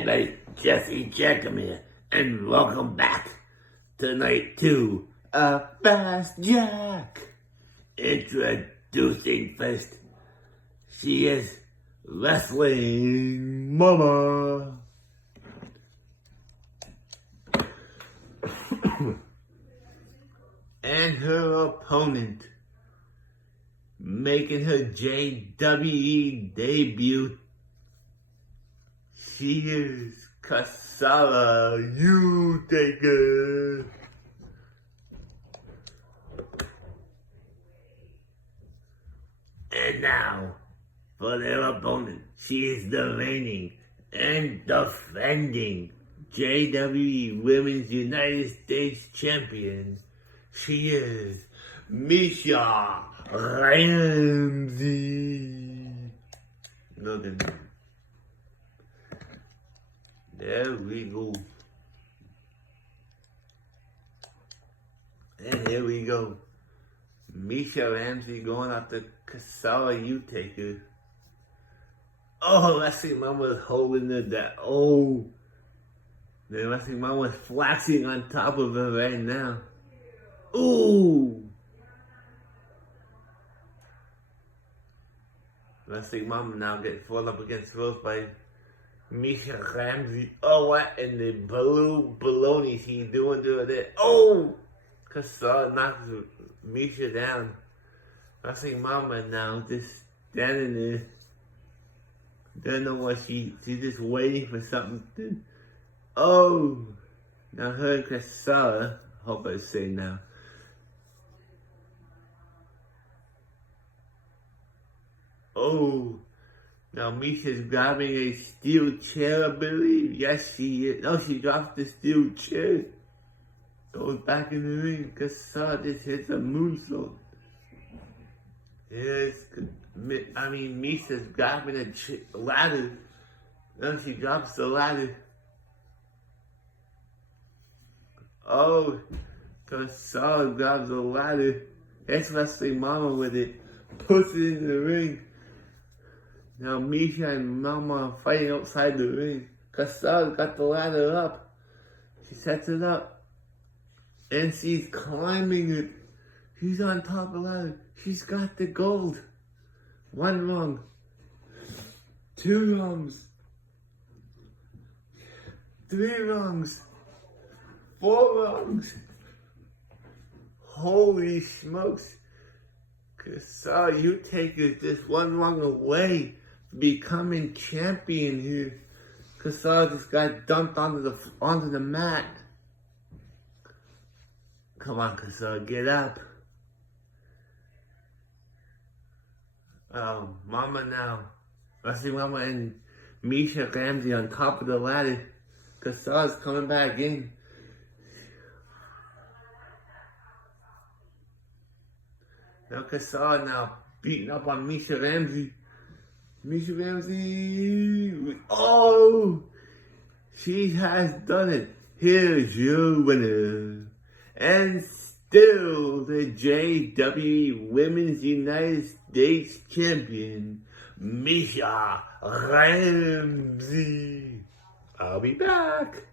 everybody, Jesse Jackhammer, and welcome back to night 2 of Fast Jack. Introducing first, she is Wrestling Mama. And her opponent, making her JWE debut, she is Kasala Utaker. And now, for their opponent, she is the reigning and defending JWE Women's United States Champion. She is Misha Ramsey. Look at that. There we go. And here we go. Misha Ramsey going after Kasala Utaker. Oh, Wrestling Mama was holding her down. Oh. The Wrestling Mama was flashing on top of her right now. Ooh. Wrestling Mama now gets thrown up against Rose by Misha Ramsey. Oh, what in the blue baloney she's doing to her? Oh! Kasala knocks Misha down. Wrestling Mama now just standing there. Don't know what she's just waiting for something. Oh! Now her and Kasala, hope I say now. Oh! Now Misha's grabbing a steel chair, I believe. Yes, she is. No, she drops the steel chair. Goes back in the ring. Kasala just hits a moonsault. Yes, Misha's grabbing a ladder. Now she drops the ladder. Oh, Kasala grabs the ladder. That's Wrestling Mama with it. Puts it in the ring. Now Misha and Mama are fighting outside the ring. Kasala got the ladder up. She sets it up. And she's climbing it. She's on top of the ladder. She's got the gold. 1 rung. 2 rungs. 3 rungs. 4 rungs. Holy smokes. Kasala Utaker just 1 rung away from becoming champion here. Kasala just got dumped onto the mat. Come on, Kasala, get up. Oh, Mama now. Wrestling Mama and Misha Ramsey on top of the ladder. Kasala's coming back in. Now Kasala now beating up on Misha Ramsey. Misha Ramsey. Oh! She has done it. Here's your winner. And still the JWE Women's United States Champion, Misha Ramsey. I'll be back.